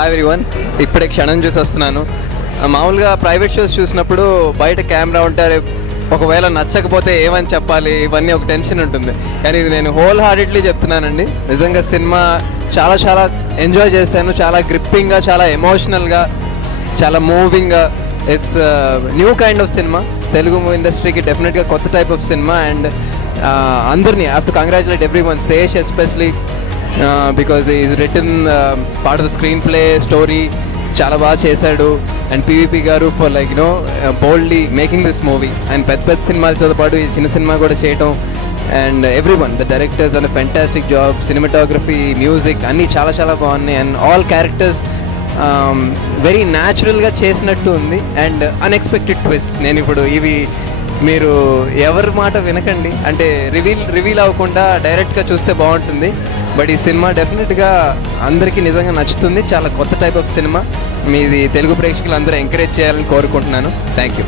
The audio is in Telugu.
హాయ్ ఎవ్రీవన్, ఇప్పుడే క్షణం చూసి వస్తున్నాను. మామూలుగా ప్రైవేట్ షోస్ చూసినప్పుడు బయట కెమెరా ఉంటారు, ఒకవేళ నచ్చకపోతే ఏమని చెప్పాలి, ఇవన్నీ ఒక టెన్షన్ ఉంటుంది. కానీ ఇది నేను హోల్ హార్టెడ్లీ చెప్తున్నానండి. నిజంగా సినిమా చాలా చాలా ఎంజాయ్ చేశాను. చాలా గ్రిప్పింగ్గా, చాలా ఎమోషనల్గా, చాలా మూవింగ్గా. It's new kind of cinema. Telugu ఇండస్ట్రీకి డెఫినెట్గా కొత్త టైప్ ఆఫ్ సినిమా. అండ్ అందరినీ I have to congratulate everyone, Sesh especially, because he is written part of the screenplay story చాలా బాగా చేశాడు. అండ్ పివిపి గారు for like boldly making this movie. And పెద్ద సినిమాలతో పాటు ఈ చిన్న సినిమా కూడా చేయటం. And everyone, the directors on fantastic job. Cinematography, music అన్నీ చాలా చాలా బాగున్నాయి. అండ్ ఆల్ క్యారెక్టర్స్ వెరీ న్యాచురల్గా చేసినట్టు ఉంది. And unexpected twist. నేను ఇప్పుడు ఇవి మీరు ఎవరి మాట వినకండి, అంటే రివీల్ అవ్వకుండా డైరెక్ట్గా చూస్తే బాగుంటుంది. బట్ ఈ సినిమా డెఫినెట్గా అందరికీ నిజంగా నచ్చుతుంది. చాలా కొత్త టైప్ ఆఫ్ సినిమా. మీది తెలుగు ప్రేక్షకులు అందరూ ఎంకరేజ్ చేయాలని కోరుకుంటున్నాను. Thank you.